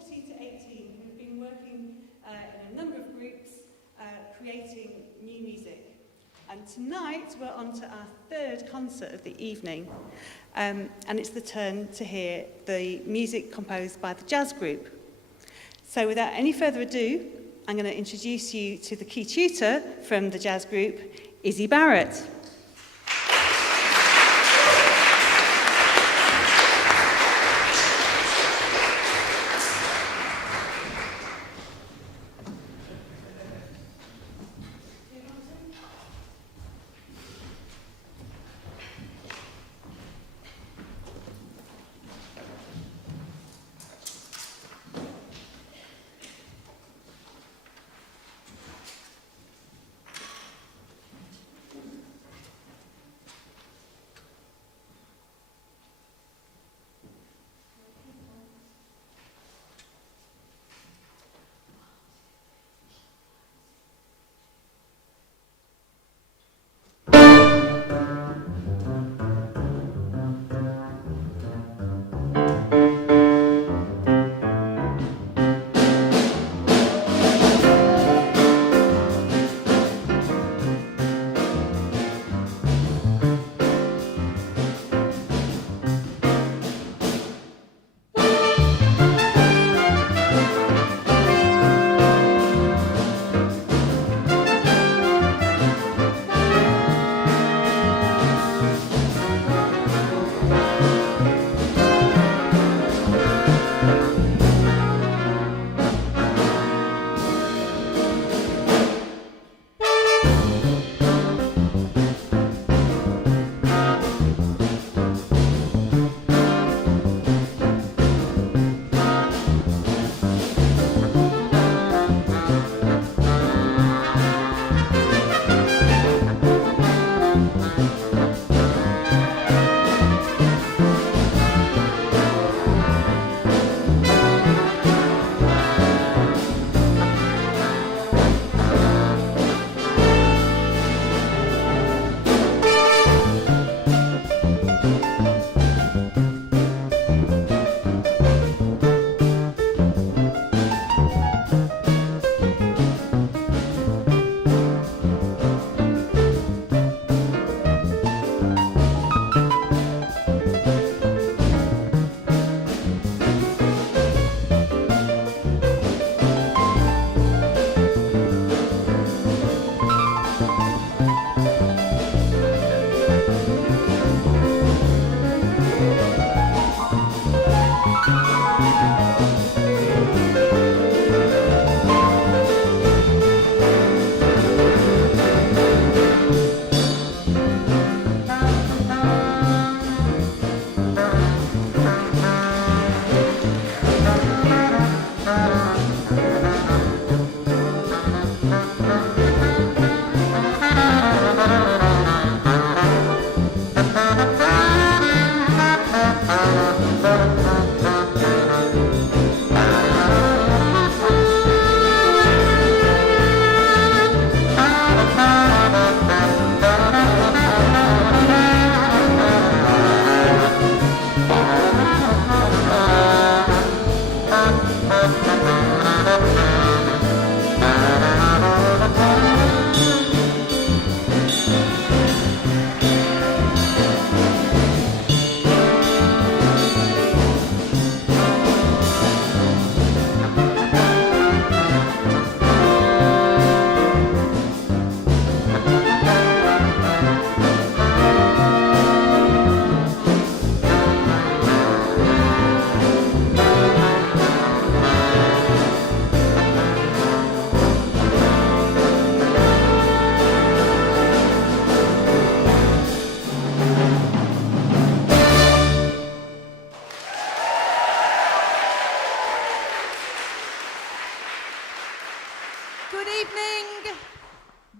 14 to 18 who've been working in a number of groups creating new music. And tonight we're on to our third concert of the evening, and it's the turn to hear the music composed by the jazz group. So without any further ado, I'm going to introduce you to the key tutor from the jazz group, Izzy Barrett.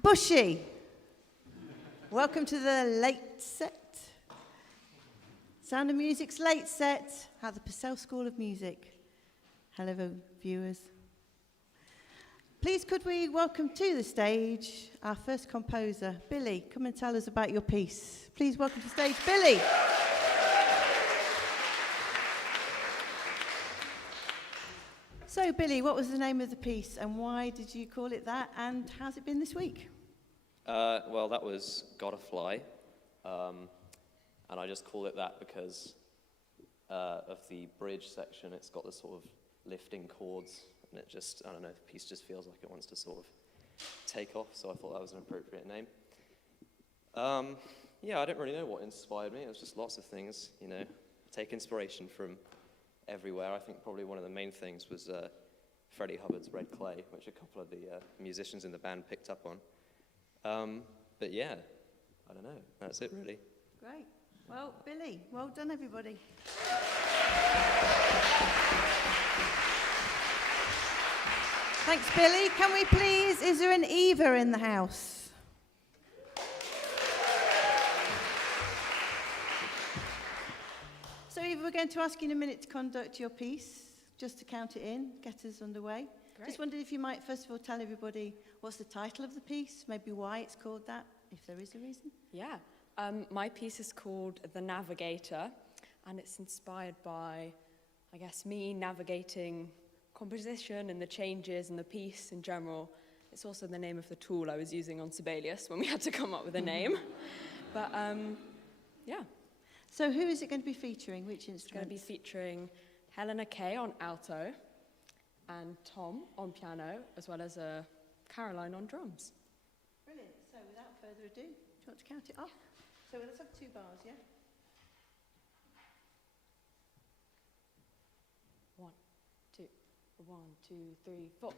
Bushy. Welcome to the late set. Sound of Music's late set at the Purcell School of Music. Hello, viewers. Please could we welcome to the stage our first composer, Billy. Come and tell us about your piece. Please welcome to the stage, Billy. So, Billy, what was the name of the piece and why did you call it that, and how's it been this week? Well, that was Gotta Fly, and I just call it that because of the bridge section. It's got the sort of lifting chords, and it just, I don't know, the piece just feels like it wants to sort of take off, so I thought that was an appropriate name. Yeah, I didn't really know what inspired me. It was just lots of things, you know. Take inspiration from everywhere. I think probably one of the main things was Freddie Hubbard's Red Clay, which a couple of the musicians in the band picked up on. But yeah, I don't know. That's it, really. Great. Well, Billy, well done, everybody. Thanks, Billy. Can we please, is there an Eva in the house? So, Eva, we're going to ask you in a minute to conduct your piece, just to count it in, get us underway. Great. Just wondered if you might, first of all, tell everybody what's the title of the piece, maybe why it's called that, if there is a reason. Yeah. My piece is called The Navigator, and it's inspired by, I guess, me navigating composition and the changes and the piece in general. It's also the name of the tool I was using on Sibelius when we had to come up with a name. But, yeah. So who is it going to be featuring? Which It's going to be instruments? featuring Helena Kay on alto and Tom on piano, as well as Caroline on drums. Brilliant. So without further ado, do you want to count it off? So let's have 2 bars, yeah? 1, 2, 1, 2, 3, 4.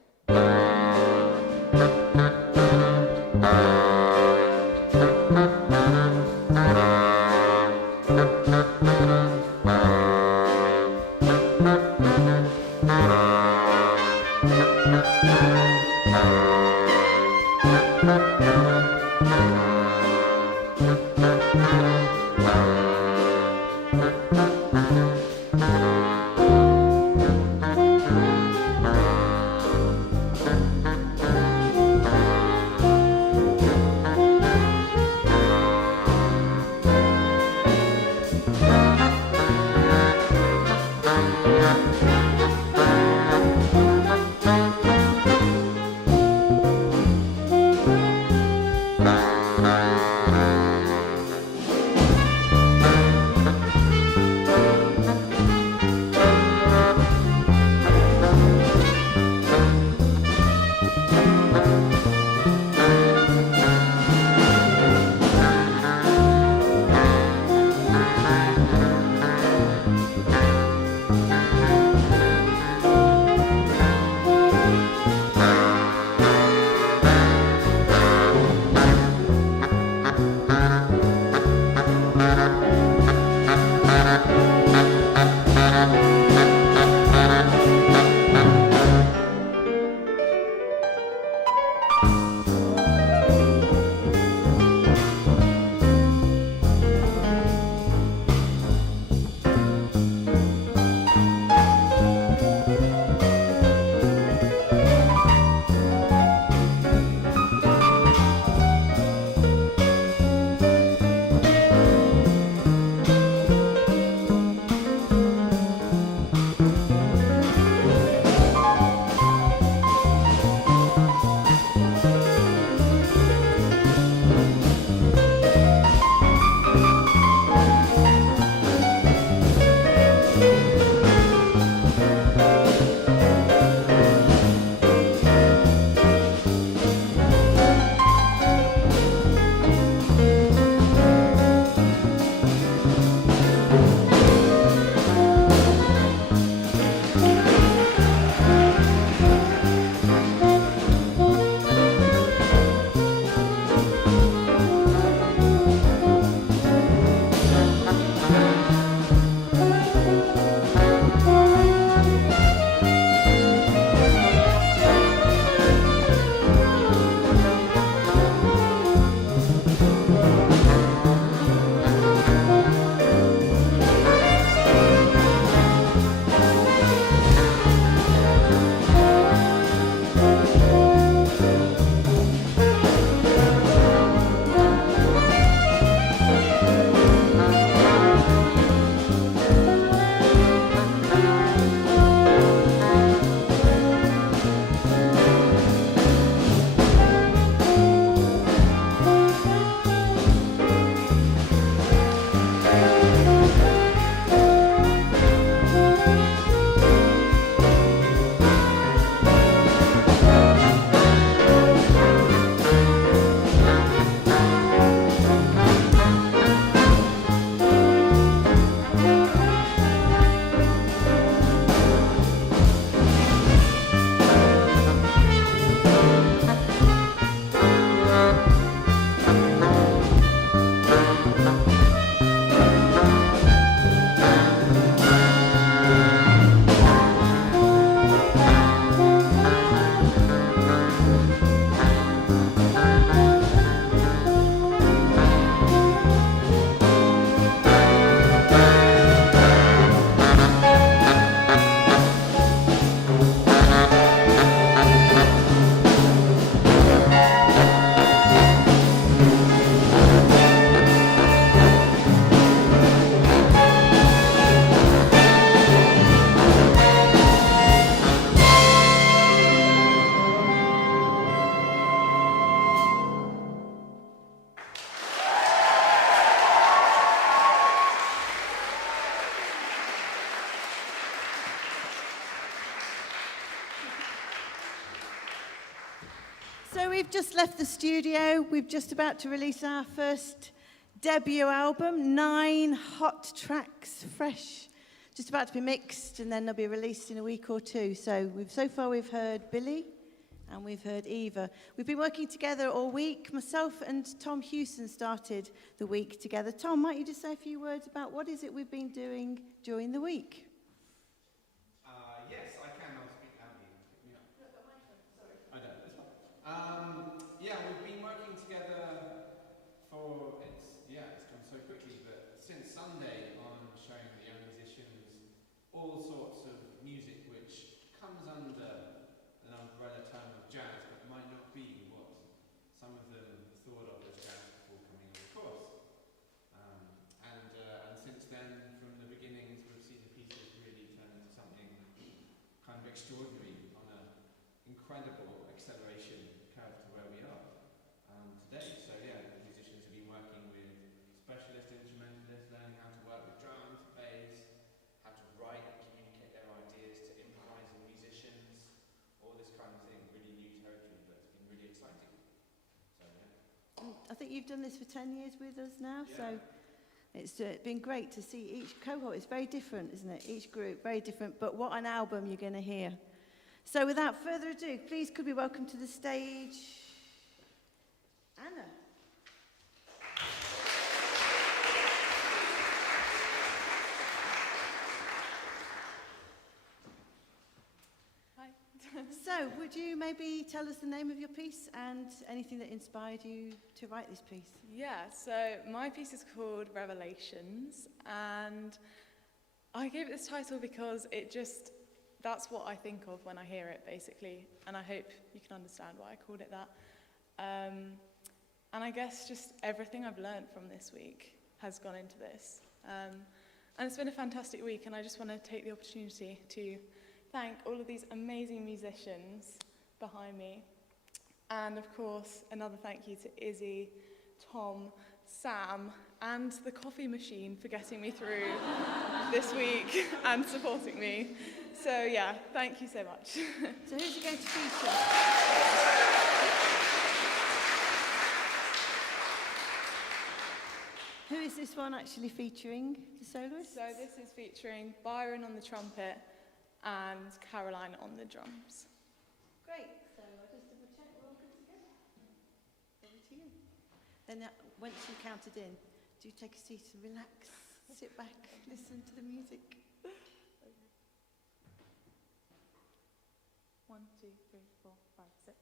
So we've just left the studio. We're just about to release our first debut album, 9 hot tracks, fresh, just about to be mixed, and then they'll be released in a week or two. So so far we've heard Billy and we've heard Eva. We've been working together all week. Myself and Tom Hewson started the week together. Tom, might you just say a few words about what is it we've been doing during the week? Yes, I can. I'll speak loudly. Pick me up. I don't. That's fine. Yeah, we've been working together for it's come so quickly, but since Sunday on showing the young musicians all sorts of music which comes under an umbrella term of jazz, but might not be what some of them thought of as jazz before coming on the course. And since then, from the beginnings, we've seen the pieces really turn into something kind of extraordinary on an incredible acceleration curve to where we are today. So yeah, the musicians have been working with specialist instrumentalists, learning how to work with drums, bass, how to write and communicate their ideas to improvising musicians, all this kind of thing. Really new territory, but it's been really exciting. So yeah. I think you've done this for 10 years with us now, Yeah. so it's been great to see each cohort. It's very different, isn't it? Each group, very different, but what an album you're going to hear. So without further ado, please could we welcome to the stage Anna. Hi. So would you maybe tell us the name of your piece and anything that inspired you to write this piece? Yeah, so my piece is called Revelations, and I gave it this title because that's what I think of when I hear it, basically, and I hope you can understand why I called it that. And I guess just everything I've learned from this week has gone into this. And it's been a fantastic week, and I just want to take the opportunity to thank all of these amazing musicians behind me. And of course, another thank you to Izzy, Tom, Sam, and the coffee machine for getting me through this week and supporting me. So yeah, thank you so much. So who's it going to feature? Who is this one actually featuring, the soloist? So this is featuring Byron on the trumpet and Caroline on the drums. Great. So I'll just double check we're all good to go. Over to you. Then once you counted in, do take a seat and relax, sit back, listen to the music. 1, 2, 3, 4, 5, 6.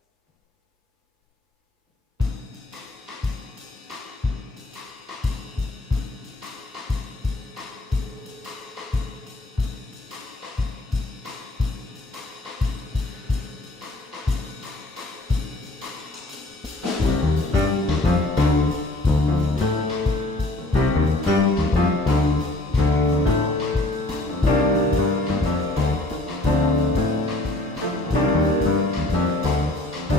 So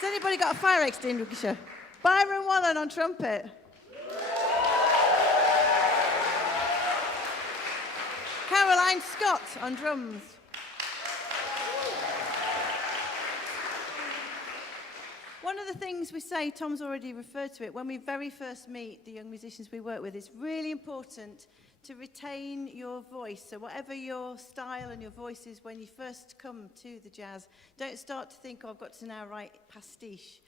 Has anybody got a fire extinguisher? Byron Wallen on trumpet. Caroline Scott on drums. One of the things we say, Tom's already referred to it, when we very first meet the young musicians we work with, it's really important to retain your voice. So whatever your style and your voice is when you first come to the jazz, don't start to think, oh, I've got to now write pastiche.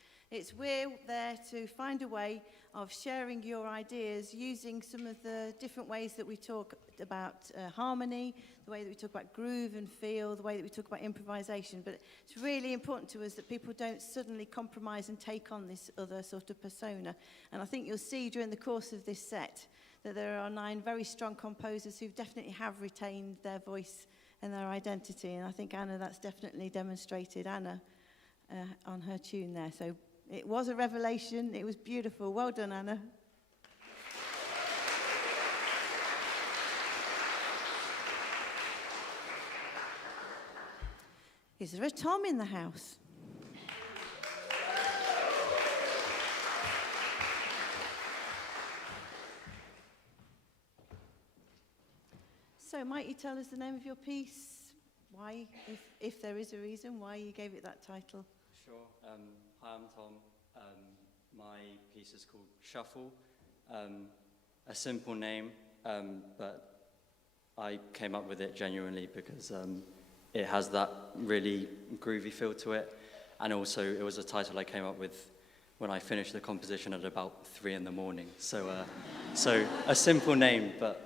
We're there to find a way of sharing your ideas using some of the different ways that we talk about harmony, the way that we talk about groove and feel, the way that we talk about improvisation. But it's really important to us that people don't suddenly compromise and take on this other sort of persona. And I think you'll see during the course of this set that there are 9 very strong composers who definitely have retained their voice and their identity. And I think Anna, that's definitely demonstrated Anna on her tune there. So it was a revelation. It was beautiful. Well done, Anna. Is there a Tom in the house? So might you tell us the name of your piece? Why, if there is a reason, why you gave it that title? Sure. Hi, I'm Tom. My piece is called Shuffle. A simple name, but I came up with it genuinely because it has that really groovy feel to it. And also, it was a title I came up with when I finished the composition at about 3 in the morning. So a simple name, but...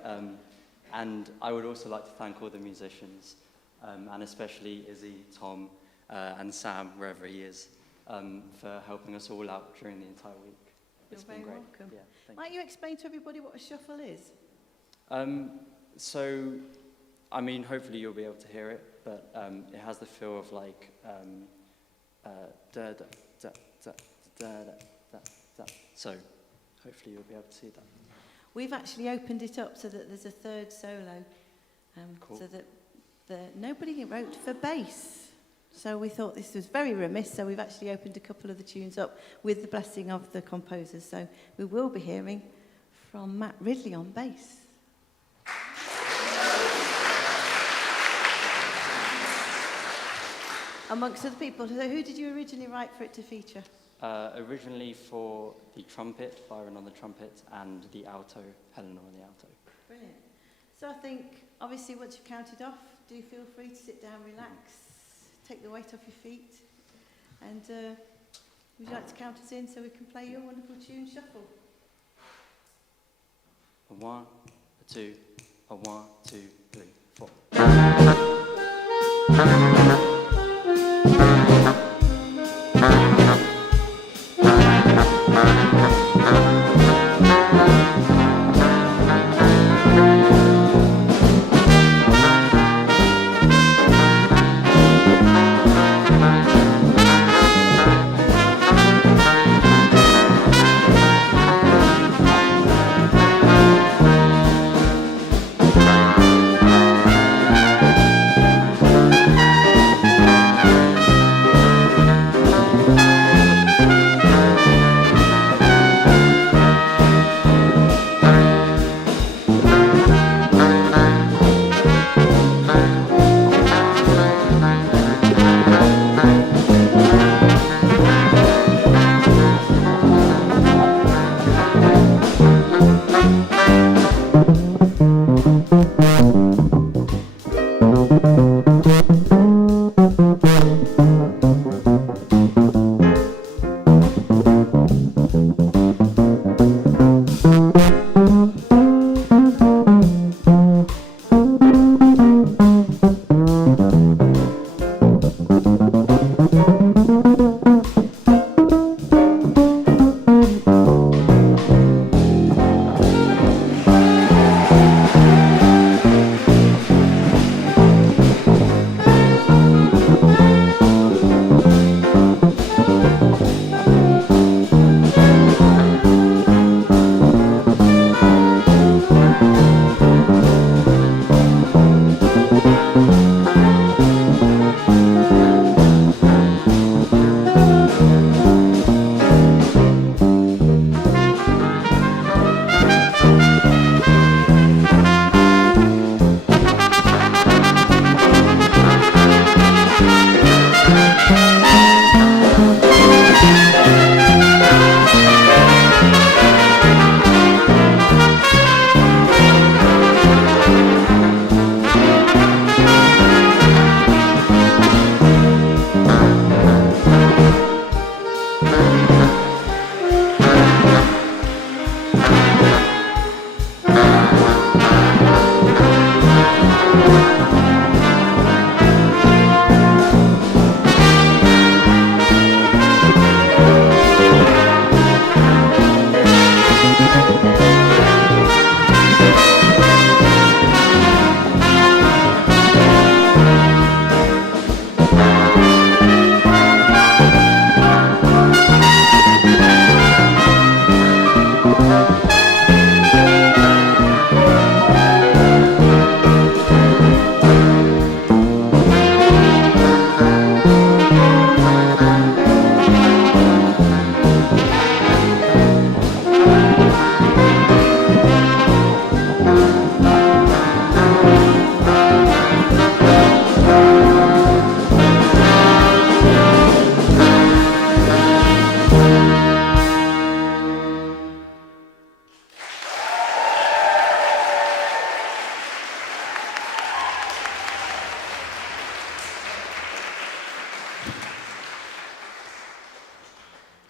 and I would also like to thank all the musicians, and especially Izzy, Tom, and Sam, wherever he is, for helping us all out during the entire week. It's been great. Welcome. Yeah, Might you explain to everybody what a shuffle is? So, I mean, hopefully you'll be able to hear it, but it has the feel of like da da da da da da da da. So, hopefully you'll be able to see that. We've actually opened it up so that there's a third solo, Cool. so that nobody wrote for bass. So we thought this was very remiss, so we've actually opened a couple of the tunes up with the blessing of the composers. So we will be hearing from Matt Ridley on bass. Amongst other people. So who did you originally write for it to feature? Originally for the trumpet, Byron on the trumpet, and the alto, Helena on the alto. Brilliant. So I think, obviously, once you've counted off, do feel free to sit down, relax, take the weight off your feet, and would you like to count us in so we can play your wonderful tune, Shuffle? A 1, a 2, a 1, 2, 3, 4.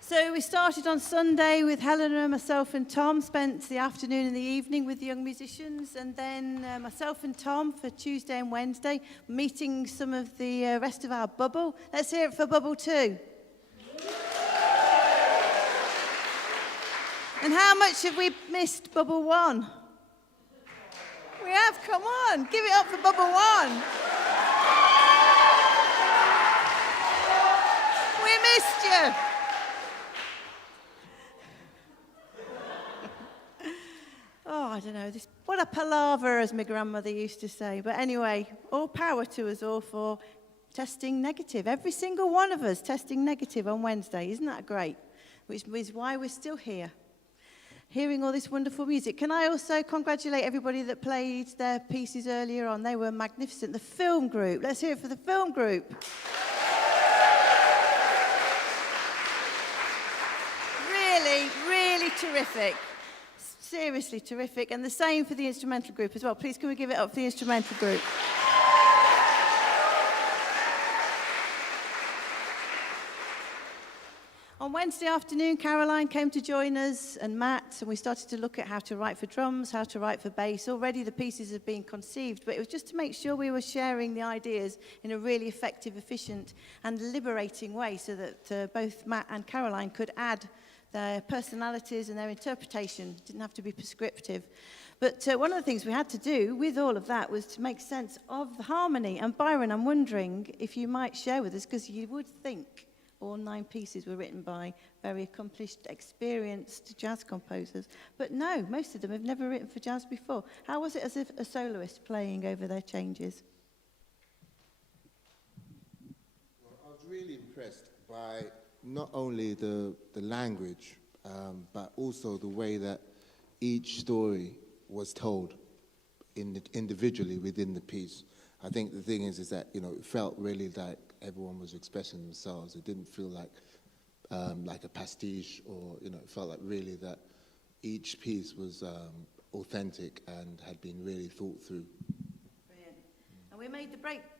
So we started on Sunday with Helena, myself and Tom, spent the afternoon and the evening with the young musicians, and then myself and Tom for Tuesday and Wednesday, meeting some of the rest of our bubble. Let's hear it for Bubble 2. And how much have we missed Bubble 1? We have, come on, give it up for Bubble 1. We missed you. Oh, I don't know, what a palaver, as my grandmother used to say. But anyway, all power to us all for testing negative. Every single one of us testing negative on Wednesday. Isn't that great? Which is why we're still here, hearing all this wonderful music. Can I also congratulate everybody that played their pieces earlier on? They were magnificent. The film group. Let's hear it for the film group. terrific. Seriously terrific. And the same for the instrumental group as well. Please, can we give it up for the instrumental group? On Wednesday afternoon, Caroline came to join us and Matt, and we started to look at how to write for drums, how to write for bass. Already the pieces have been conceived, but it was just to make sure we were sharing the ideas in a really effective, efficient, and liberating way so that both Matt and Caroline could add their personalities and their interpretation. It didn't have to be prescriptive. But one of the things we had to do with all of that was to make sense of the harmony. And Byron, I'm wondering if you might share with us, because you would think all 9 pieces were written by very accomplished, experienced jazz composers. But no, most of them have never written for jazz before. How was it as if a soloist playing over their changes? Well, I was really impressed by not only the language, but also the way that each story was told individually within the piece. I think the thing is that, you know, it felt really like everyone was expressing themselves. It didn't feel like a pastiche, or, you know, it felt like really that each piece was authentic and had been really thought through. Brilliant. And we made the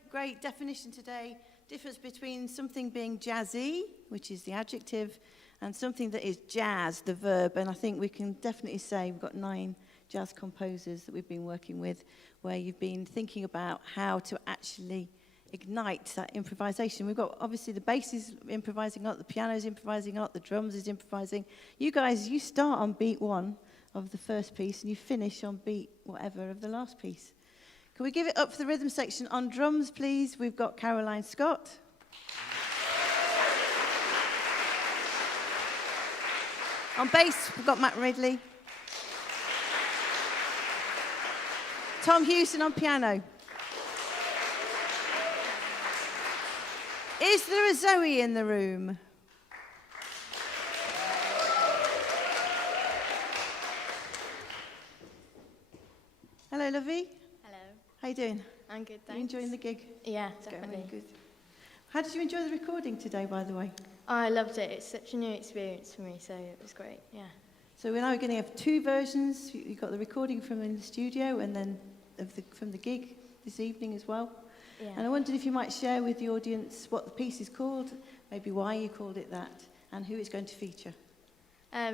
great definition today, difference between something being jazzy, which is the adjective, and something that is jazz, the verb. And I think we can definitely say we've got 9 jazz composers that we've been working with, where you've been thinking about how to actually ignite that improvisation. We've got, obviously, the bass is improvising a lot, the piano is improvising a lot, the drums is improvising. You guys, you start on beat 1 of the first piece and you finish on beat whatever of the last piece. Can we give it up for the rhythm section? On drums, please, we've got Caroline Scott. On bass, we've got Matt Ridley. Tom Hewson on piano. Is there a Zoe in the room? Hello, lovey. Hello. How you doing? I'm good, You thanks. enjoying the gig? Yeah, It's going definitely. really good. How did you enjoy the recording today, by the way? I loved it. It's such a new experience for me, so it was great. Yeah. So we're now going to have 2 versions. You've got the recording from in the studio and then from the gig this evening as well. Yeah. And I wondered if you might share with the audience what the piece is called, maybe why you called it that, and who it's going to feature.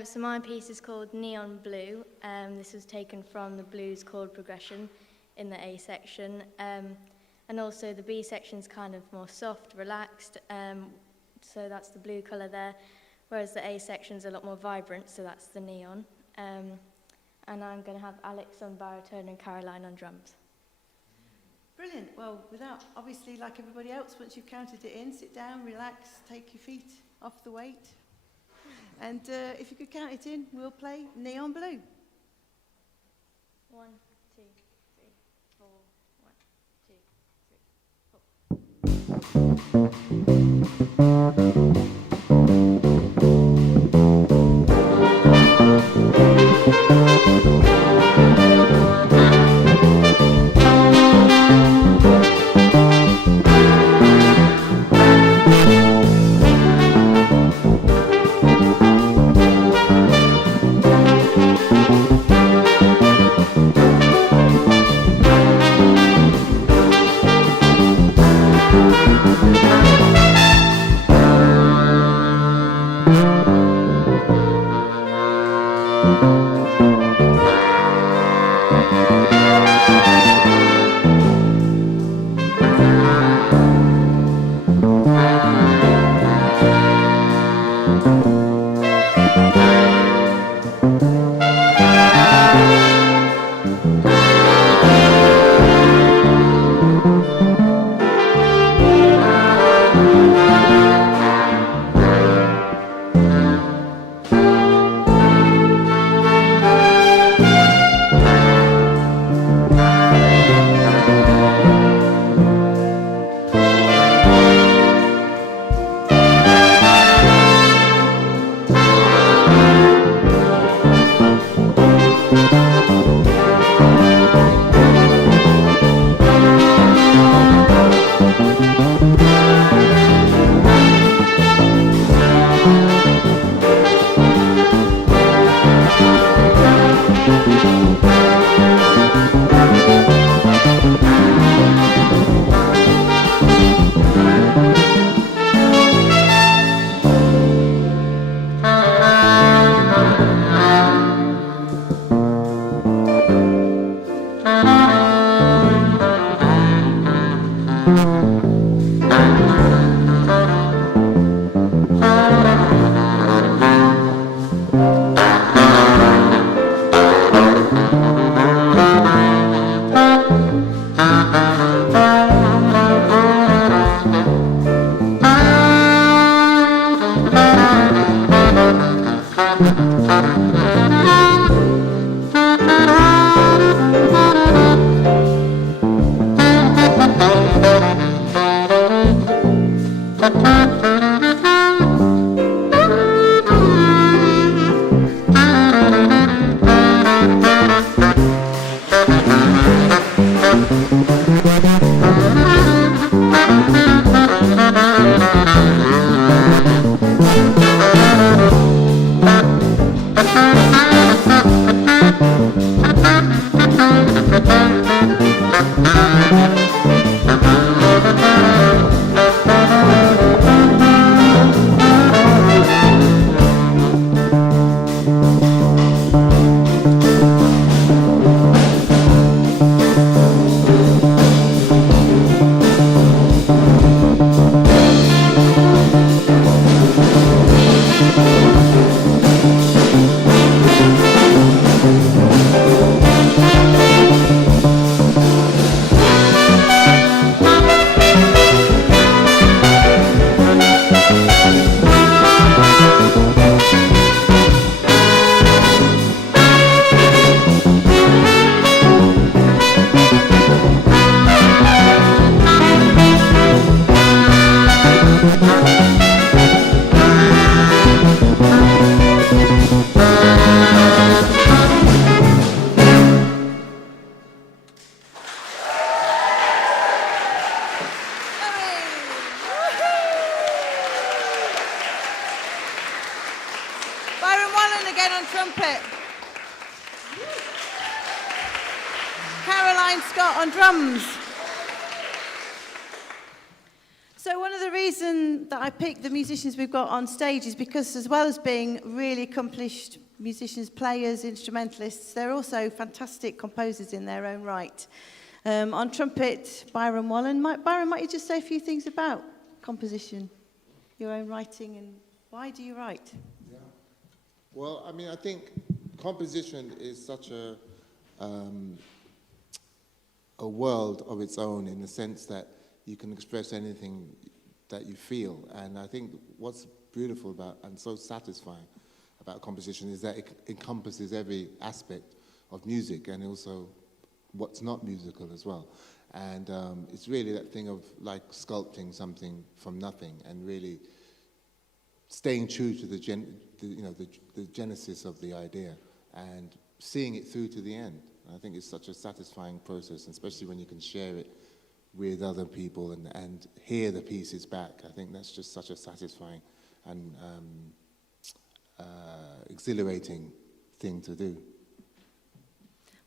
So my piece is called Neon Blue. This was taken from the blues chord progression in the A section. And also the B section's kind of more soft, relaxed. So that's the blue colour there. Whereas the A section's a lot more vibrant, so that's the neon. And I'm going to have Alex on baritone and Caroline on drums. Brilliant. Well, without, obviously, like everybody else, once you've counted it in, sit down, relax, take your feet off the weight. And if you could count it in, we'll play Neon Blue. 1, 2, 3, 4. 1, 2, 3, 4. Caroline Scott on drums. So one of the reasons that I picked the musicians we've got on stage is because as well as being really accomplished musicians, players, instrumentalists, they're also fantastic composers in their own right. On trumpet, Byron Wallen. Byron, might you just say a few things about composition, your own writing, and why do you write? Yeah. Well, I mean, I think composition is such a world of its own in the sense that you can express anything that you feel. And I think what's beautiful about and so satisfying about composition is that it encompasses every aspect of music and also what's not musical as well. And it's really that thing of like sculpting something from nothing and really staying true to the genesis of the idea and seeing it through to the end. I think it's such a satisfying process, especially when you can share it with other people and hear the pieces back. I think that's just such a satisfying and exhilarating thing to do.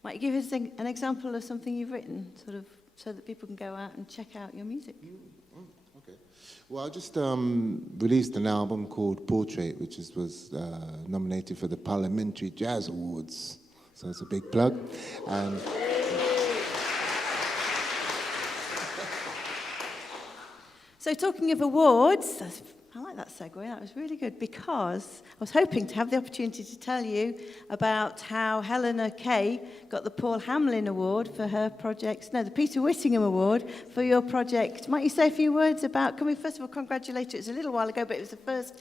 Might you give us an example of something you've written, sort of, so that people can go out and check out your music? Okay. Well, I just released an album called Portrait, which was nominated for the Parliamentary Jazz Awards. So it's a big plug. So talking of awards, I like that segue, that was really good, because I was hoping to have the opportunity to tell you about how Helena Kay got the Paul Hamlin Award for her project, the Peter Whittingham Award for your project. Might you say a few words about, can we first of all congratulate you? It was a little while ago, but it was the first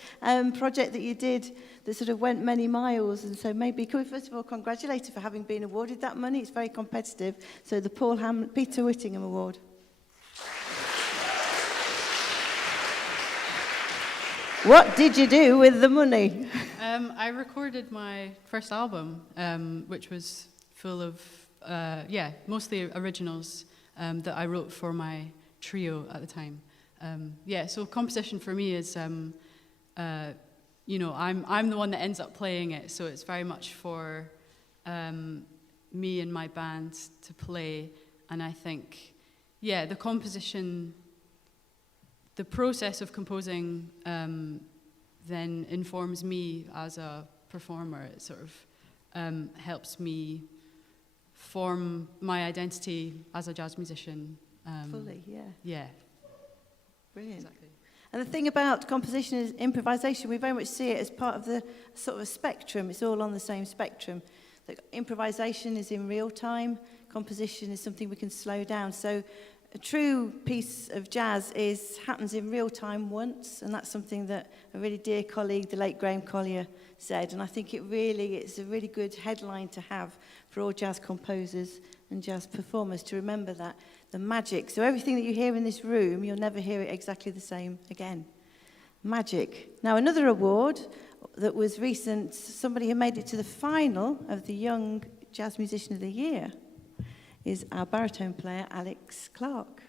project that you did that sort of went many miles, and so maybe, can we first of all congratulate you for having been awarded that money? It's very competitive. So the Peter Whittingham Award. What did you do with the money? I recorded my first album, which was full of, mostly originals that I wrote for my trio at the time. So composition for me is, I'm the one that ends up playing it, so it's very much for me and my band to play. And I think, the composition, the process of composing then informs me as a performer. It sort of helps me form my identity as a jazz musician. Fully, yeah. Yeah. Brilliant. Exactly. And the thing about composition is improvisation. We very much see it as part of the sort of a spectrum. It's all on the same spectrum. The improvisation is in real time. Composition is something we can slow down. So a true piece of jazz happens in real time once, and that's something that a really dear colleague, the late Graham Collier, said. And I think it's a really good headline to have for all jazz composers and jazz performers to remember that, the magic. So everything that you hear in this room, you'll never hear it exactly the same again. Magic. Now, another award that was recent, somebody who made it to the final of the Young Jazz Musician of the Year, is our baritone player, Alex Clark.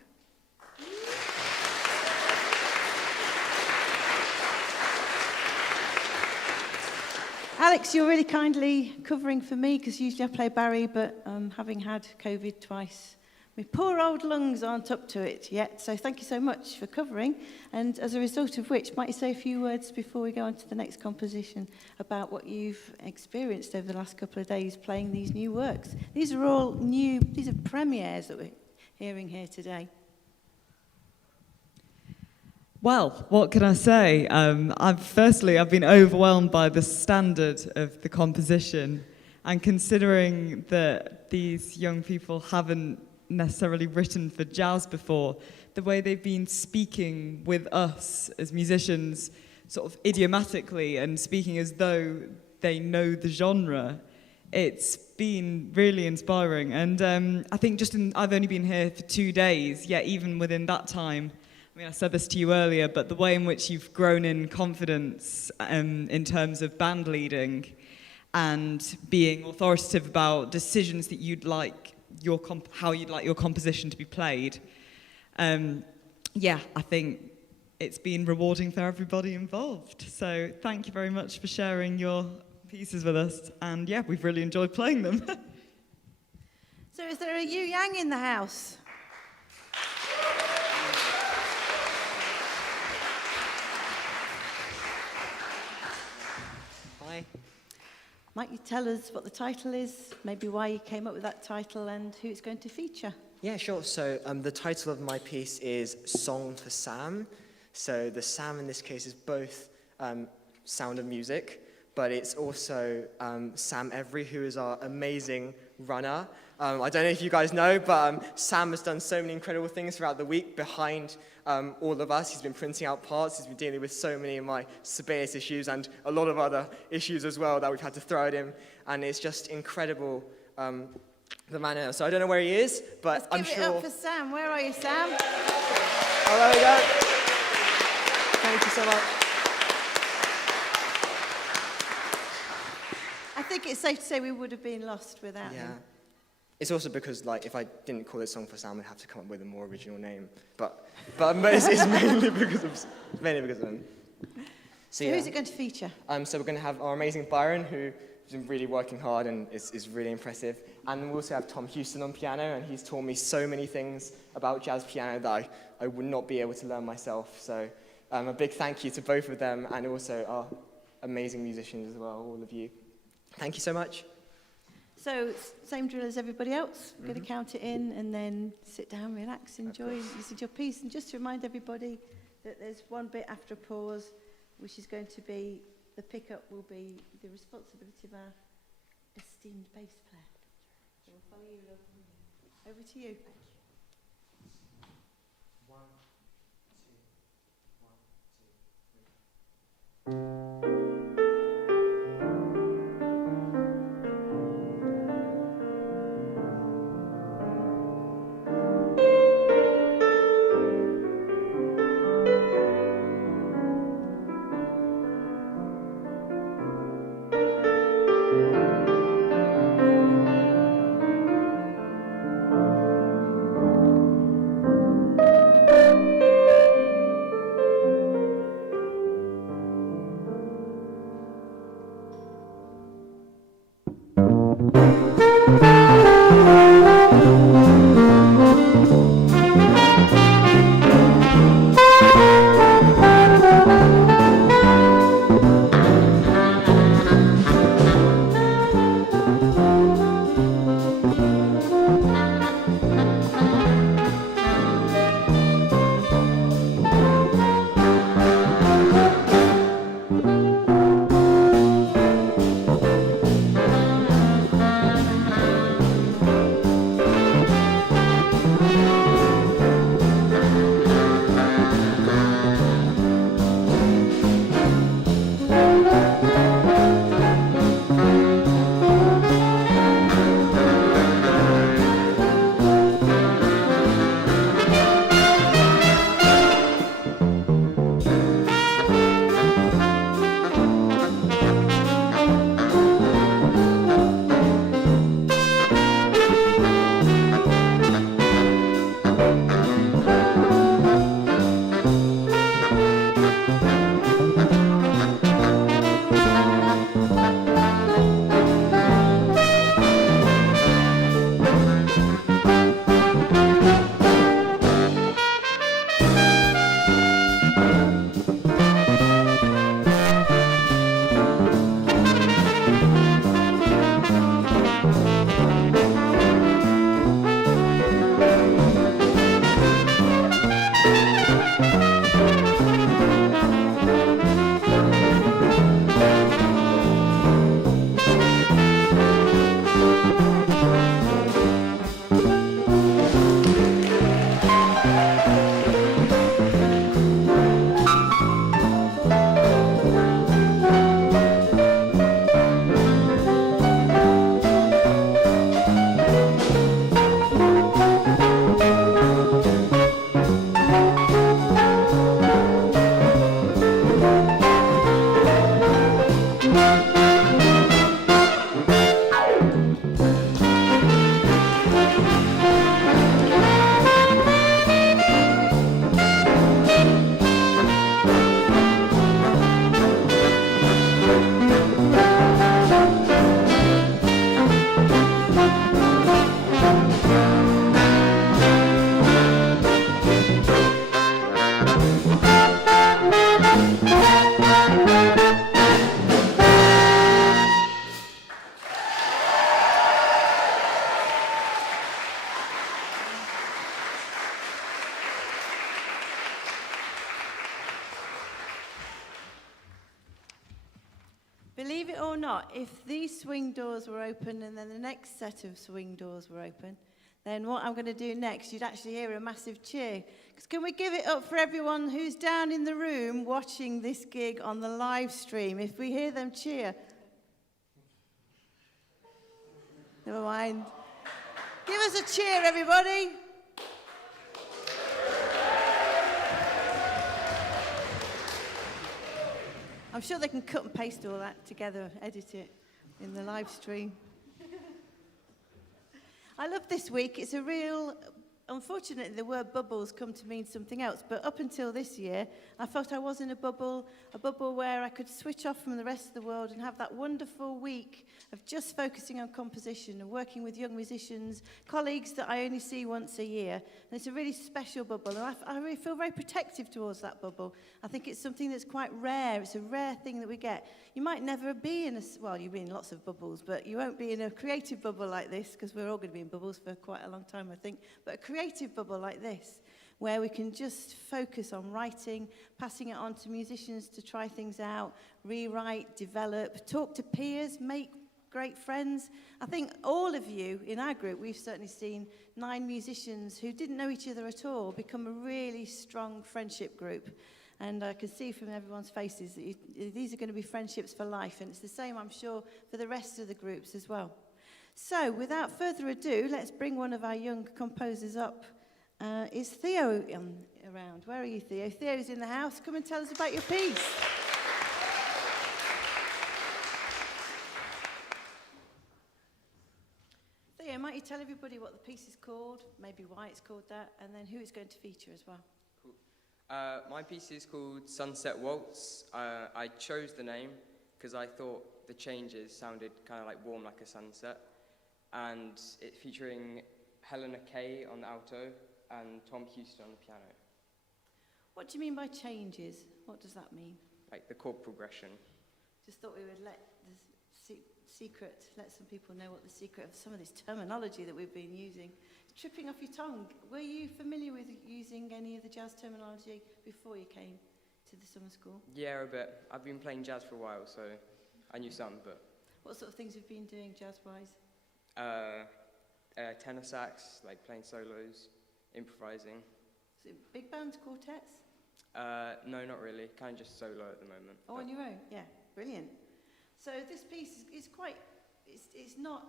Alex, you're really kindly covering for me, because usually I play Barry, but having had COVID twice, my poor old lungs aren't up to it yet, so thank you so much for covering. And as a result of which, might you say a few words before we go on to the next composition about what you've experienced over the last couple of days playing these new works? These are all new, these are premieres that we're hearing here today. Well, what can I say? I've been overwhelmed by the standard of the composition, and considering that these young people haven't necessarily written for jazz before, the way they've been speaking with us as musicians sort of idiomatically and speaking as though they know the genre, it's been really inspiring. And I think I've only been here for 2 days, yet even within that time, I mean, I said this to you earlier, but the way in which you've grown in confidence in terms of band leading and being authoritative about decisions that you'd like how you'd like your composition to be played. I think it's been rewarding for everybody involved. So thank you very much for sharing your pieces with us. And we've really enjoyed playing them. So is there a Yu Yang in the house? Hi. Might you tell us what the title is, maybe why you came up with that title and who it's going to feature? Yeah, sure. So the title of my piece is Song for Sam. So the Sam in this case is both Sound of Music, but it's also Sam Every, who is our amazing runner. I don't know if you guys know, but Sam has done so many incredible things throughout the week behind all of us. He's been printing out parts. He's been dealing with so many of my Sebaeus issues and a lot of other issues as well that we've had to throw at him. And it's just incredible, the man. So I don't know where he is, but I'm sure. Give it up for Sam. Where are you, Sam? Oh, there we go. Thank you so much. I think it's safe to say we would have been lost without him. It's also because, like, if I didn't call it Song for Sam, I'd have to come up with a more original name. But it's mainly because of him. So who's it going to feature? So we're going to have our amazing Byron, who's been really working hard and is really impressive. And we also have Tom Houston on piano, and he's taught me so many things about jazz piano that I would not be able to learn myself. So a big thank you to both of them, and also our amazing musicians as well, all of you. Thank you so much. So, same drill as everybody else. We're going to count it in and then sit down, relax, enjoy, listen to your piece. And just to remind everybody that there's one bit after a pause, which is going to be, the pickup will be the responsibility of our esteemed bass player. So we'll follow you, love. Over to you. Thank you. 1, 2, 1, 2, 3. believe it or not, if these swing doors were open and then the next set of swing doors were open, then what I'm going to do next, you'd actually hear a massive cheer. Because can we give it up for everyone who's down in the room watching this gig on the live stream? If we hear them cheer. Never mind. Give us a cheer, everybody. I'm sure they can cut and paste all that together, edit it in the live stream. I love this week. It's a real... Unfortunately, the word bubbles come to mean something else, but up until this year, I felt I was in a bubble where I could switch off from the rest of the world and have that wonderful week of just focusing on composition and working with young musicians, colleagues that I only see once a year. And it's a really special bubble, and I really feel very protective towards that bubble. I think it's something that's quite rare. It's a rare thing that we get. You might never be in well, you'll be in lots of bubbles, but you won't be in a creative bubble like this, because we're all going to be in bubbles for quite a long time, I think. But a creative bubble like this, where we can just focus on writing, passing it on to musicians to try things out, rewrite, develop, talk to peers, make great friends. I think all of you in our group, we've certainly seen 9 musicians who didn't know each other at all become a really strong friendship group. And I can see from everyone's faces that these are going to be friendships for life, and it's the same, I'm sure, for the rest of the groups as well. So, without further ado, let's bring one of our young composers up. Is Theo around? Where are you, Theo? Theo's in the house. Come and tell us about your piece. Theo, might you tell everybody what the piece is called, maybe why it's called that, and then who it's going to feature as well? Cool. My piece is called Sunset Waltz. I chose the name because I thought the changes sounded kind of like warm like a sunset. And it's featuring Helena Kay on the alto and Tom Houston on the piano. What do you mean by changes? What does that mean? Like the chord progression. Just thought we would let the secret, let some people know what the secret of some of this terminology that we've been using. Tripping off your tongue. Were you familiar with using any of the jazz terminology before you came to the summer school? Yeah, a bit. I've been playing jazz for a while, so I knew some, but... What sort of things have you been doing jazz-wise? Tenor sax, like playing solos, improvising. Is it big bands, quartets? No, not really. Kind of just solo at the moment. Oh, on your own? Yeah, brilliant. So this piece is quite, it's not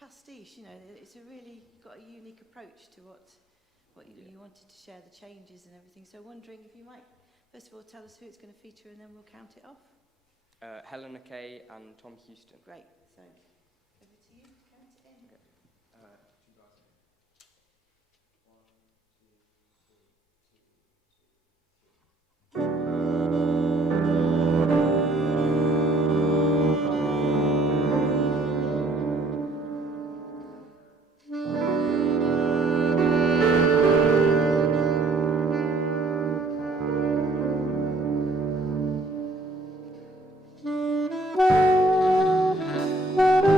pastiche, you know, it's a really got a unique approach to what you wanted to share, the changes and everything. So wondering if you might, first of all, tell us who it's going to feature and then we'll count it off. Helena Kay and Tom Houston. Great, so over to you to count it in. Okay. Thank you.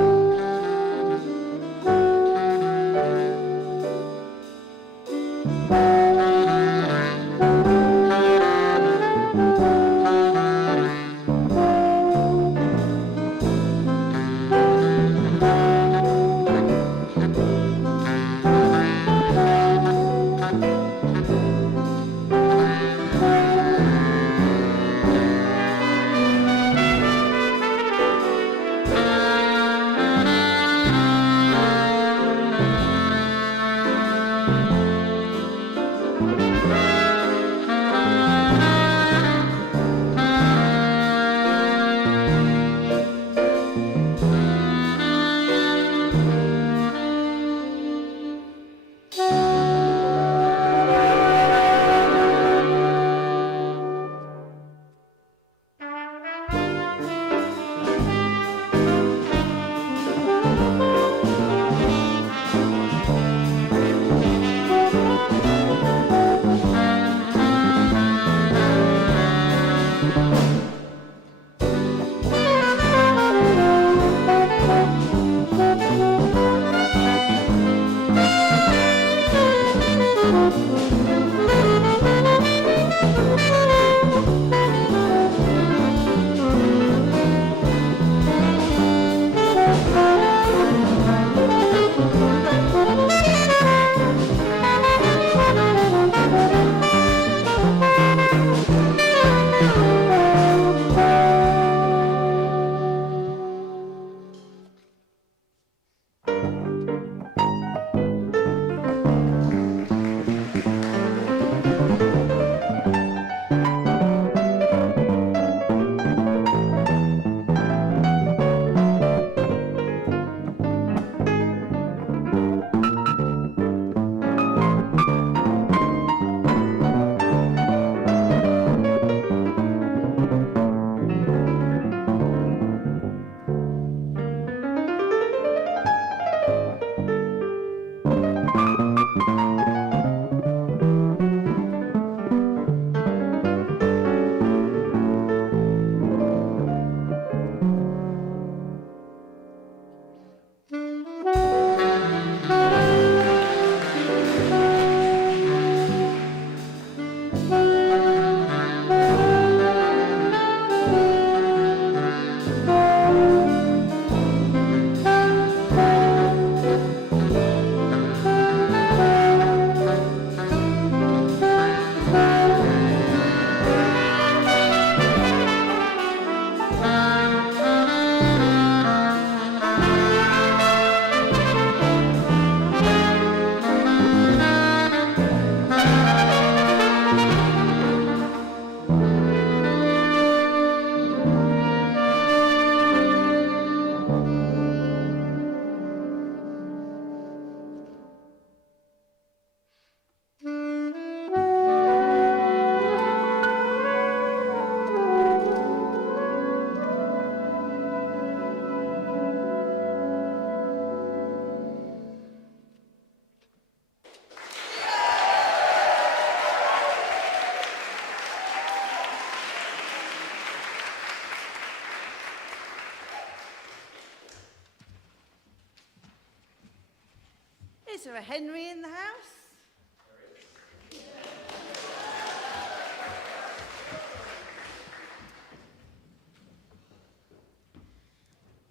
Is there a Henry in the house?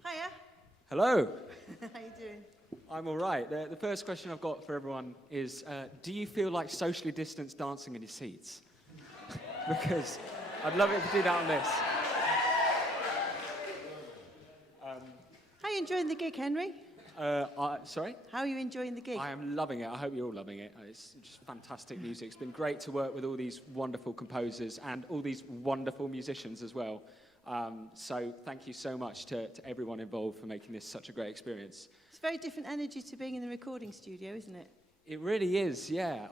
Hiya. Hello. How you doing? I'm all right. The first question I've got for everyone is, do you feel like socially distanced dancing in your seats? Because I'd love it to do that on this. How are you enjoying the gig, Henry? Sorry? How are you enjoying the gig? I am loving it. I hope you're all loving it. It's just fantastic music. It's been great to work with all these wonderful composers and all these wonderful musicians as well. So thank you so much to everyone involved for making this such a great experience. It's a very different energy to being in the recording studio, isn't it? It really is, yeah.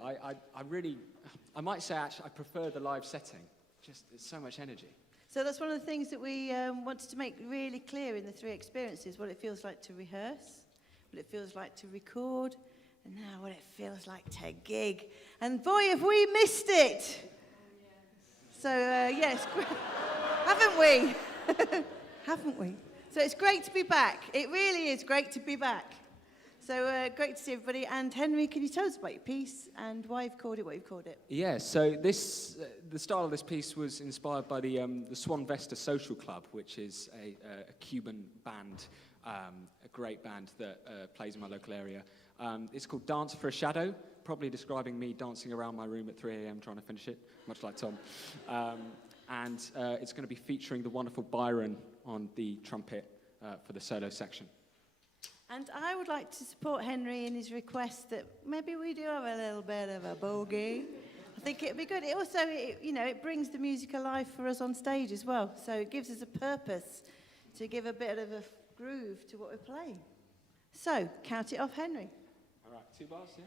I might say actually I prefer the live setting. Just, it's so much energy. So that's one of the things that we wanted to make really clear in the 3 experiences, what it feels like to rehearse, what it feels like to record, and now what it feels like to gig. And boy, have we missed it! So, yes, haven't we? Haven't we? So it's great to be back. It really is great to be back. So great to see everybody. And Henry, can you tell us about your piece and why you've called it what you've called it? Yeah, so this, the style of this piece was inspired by the Swan Vesta Social Club, which is a Cuban band, a great band that plays in my local area. It's called Dance for a Shadow, probably describing me dancing around my room at 3 a.m. trying to finish it, much like Tom. And it's going to be featuring the wonderful Byron on the trumpet for the solo section. And I would like to support Henry in his request that maybe we do have a little bit of a bogey. I think it'd be good. It also, it brings the music alive for us on stage as well. So it gives us a purpose to give a bit of a groove to what we're playing. So, count it off, Henry. All right, 2 bars, yeah?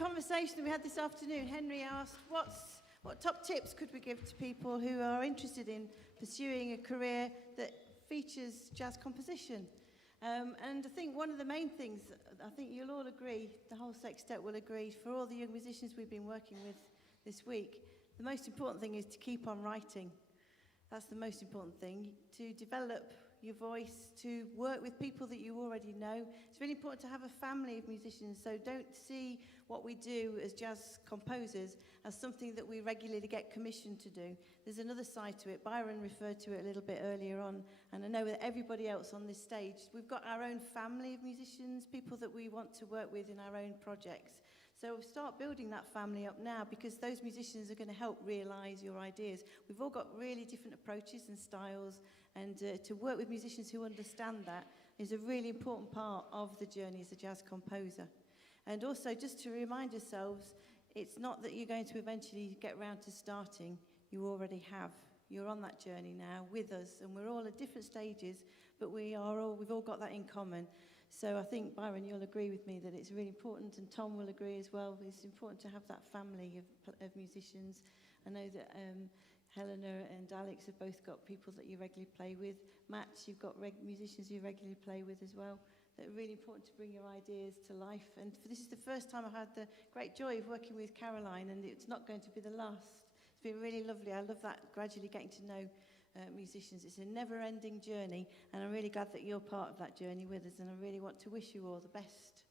conversation that we had this afternoon, Henry asked, what top tips could we give to people who are interested in pursuing a career that features jazz composition? And I think one of the main things, I think you'll all agree, the whole sextet will agree, for all the young musicians we've been working with this week, the most important thing is to keep on writing. That's the most important thing, to develop your voice, to work with people that you already know. It's really important to have a family of musicians, so don't see what we do as jazz composers as something that we regularly get commissioned to do. There's another side to it. Byron referred to it a little bit earlier on, and I know that everybody else on this stage, we've got our own family of musicians, people that we want to work with in our own projects. So start building that family up now, because those musicians are going to help realise your ideas. We've all got really different approaches and styles, and to work with musicians who understand that is a really important part of the journey as a jazz composer. And also, just to remind yourselves, it's not that you're going to eventually get around to starting, you already have. You're on that journey now with us, and we're all at different stages, but we've all got that in common. So I think, Byron, you'll agree with me that it's really important, and Tom will agree as well. It's important to have that family of musicians. I know that Helena and Alex have both got people that you regularly play with. Matt, you've got musicians you regularly play with as well. That are really important to bring your ideas to life. And this is the first time I've had the great joy of working with Caroline, and it's not going to be the last. It's been really lovely. I love that, gradually getting to know musicians. It's a never-ending journey, and I'm really glad that you're part of that journey with us, and I really want to wish you all the best.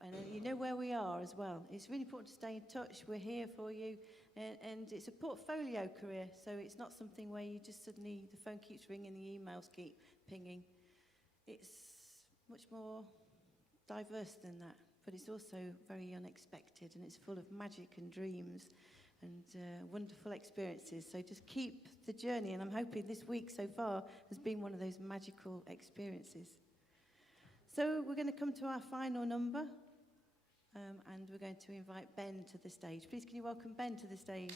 And you know where we are as well. It's really important to stay in touch. We're here for you, and it's a portfolio career, so it's not something where you just suddenly, the phone keeps ringing, the emails keep pinging. It's much more diverse than that, but it's also very unexpected, and it's full of magic and dreams and wonderful experiences. So just keep the journey, and I'm hoping this week so far has been one of those magical experiences. So we're going to come to our final number, and we're going to invite Ben to the stage. Please, can you welcome Ben to the stage?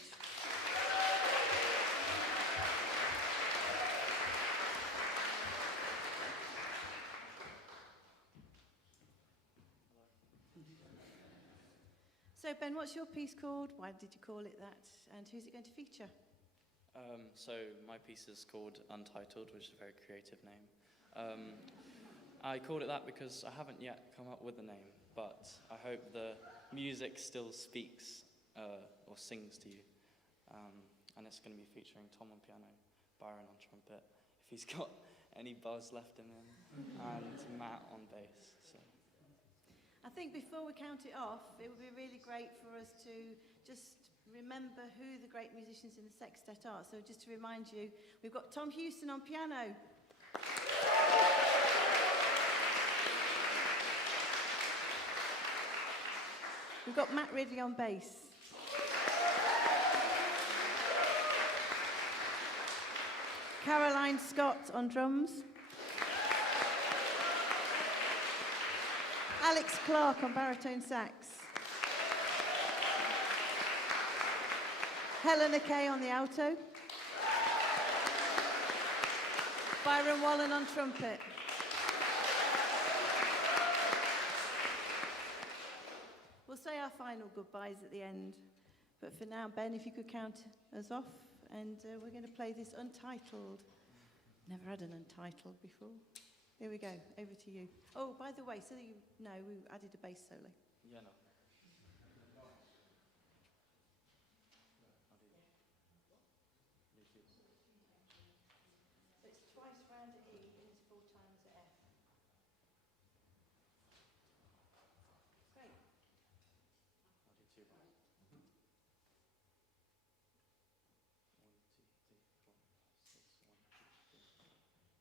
So Ben, what's your piece called? Why did you call it that? And who's it going to feature? So my piece is called Untitled, which is a very creative name. I called it that because I haven't yet come up with a name, but I hope the music still speaks or sings to you. And it's going to be featuring Tom on piano, Byron on trumpet, if he's got any buzz left in him, and Matt on bass. So. I think before we count it off, it would be really great for us to just remember who the great musicians in the sextet are. So just to remind you, we've got Tom Houston on piano. We've got Matt Ridley on bass. Caroline Scott on drums. Alex Clark on baritone sax. Helena Kay on the alto. Byron Wallen on trumpet. We'll say our final goodbyes at the end. But for now, Ben, if you could count us off, and we're going to play this Untitled. Never had an Untitled before. Here we go, over to you. Oh, by the way, so that you know, we added a bass solo. Yeah, no. So it's twice round at E and it's 4 times at F. Great. I'll do 2 rounds. 1, 2, 3, 4, 6, 1, 2, 3.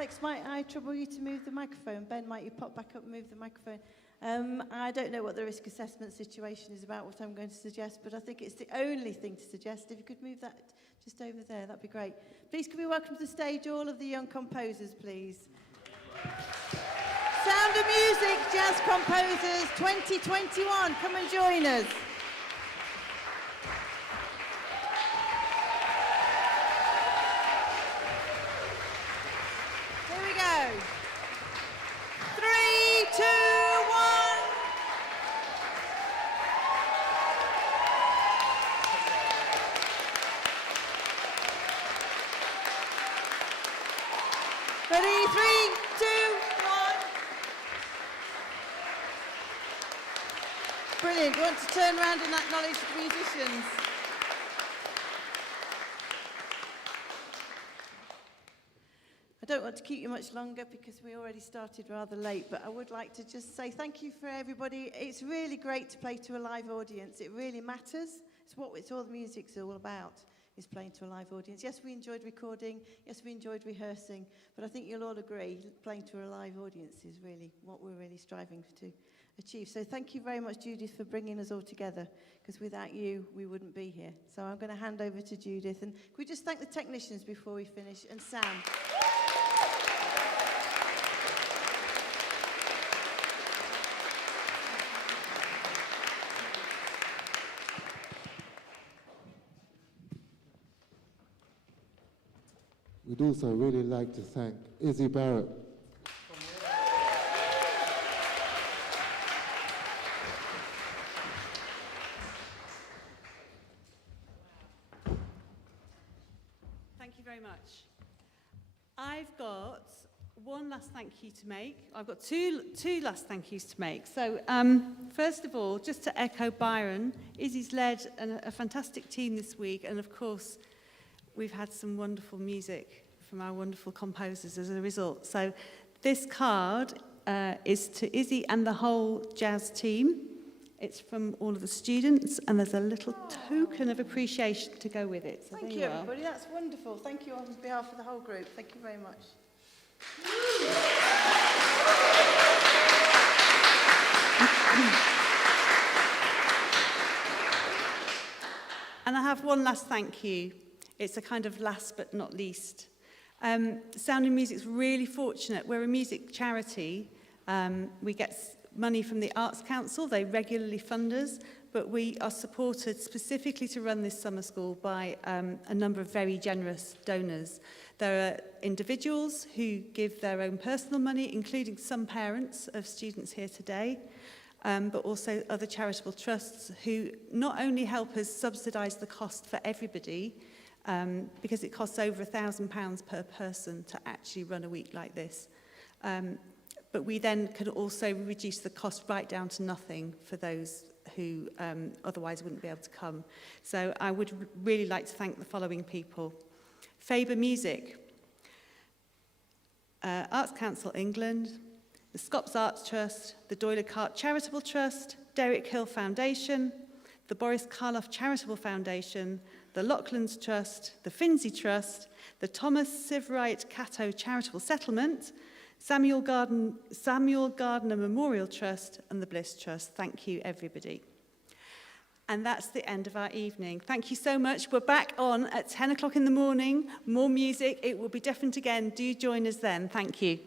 Alex, might I trouble you to move the microphone? Ben, might you pop back up and move the microphone? I don't know what the risk assessment situation is about, what I'm going to suggest, but I think it's the only thing to suggest. If you could move that just over there, that'd be great. Please, can we welcome to the stage all of the young composers, please? Sound of Music Jazz Composers 2021, come and join us. Here we go. 3, 2, 1. Ready? 3, 2, 1. Brilliant. You want to turn around and acknowledge the musicians? I don't want to keep you much longer because we already started rather late, but I would like to just say thank you for everybody. It's really great to play to a live audience. It really matters. It's what all the music's all about, is playing to a live audience. Yes, we enjoyed recording. Yes, we enjoyed rehearsing. But I think you'll all agree playing to a live audience is really what we're really striving to achieve. So thank you very much, Judith, for bringing us all together, because without you, we wouldn't be here. So I'm going to hand over to Judith. And could we just thank the technicians before we finish? And Sam. We'd also really like to thank Izzy Barrett. Thank you very much. I've got one last thank you to make. I've got two last thank yous to make. So first of all, just to echo Byron, Izzy's led a fantastic team this week, and of course, we've had some wonderful music from our wonderful composers as a result. So this card is to Izzy and the whole jazz team. It's from all of the students, and there's a little token of appreciation to go with it. So Thank you, everybody. That's wonderful. Thank you on behalf of the whole group. Thank you very much. And I have one last thank you. It's a kind of last but not least. Sound and Music's really fortunate. We're a music charity. We get money from the Arts Council. They regularly fund us, but we are supported specifically to run this summer school by a number of very generous donors. There are individuals who give their own personal money, including some parents of students here today, but also other charitable trusts who not only help us subsidise the cost for everybody, because it costs over £1,000 per person to actually run a week like this. But we then can also reduce the cost right down to nothing for those who otherwise wouldn't be able to come. So I would really like to thank the following people. Faber Music, Arts Council England, the Scops Arts Trust, the Doyle Cart Charitable Trust, Derek Hill Foundation, the Boris Karloff Charitable Foundation, the Locklands Trust, the Finzi Trust, the Thomas Sievewright Cato Charitable Settlement, Samuel Gardner Memorial Trust, and the Bliss Trust. Thank you, everybody. And that's the end of our evening. Thank you so much. We're back on at 10 o'clock in the morning. More music. It will be different again. Do join us then. Thank you.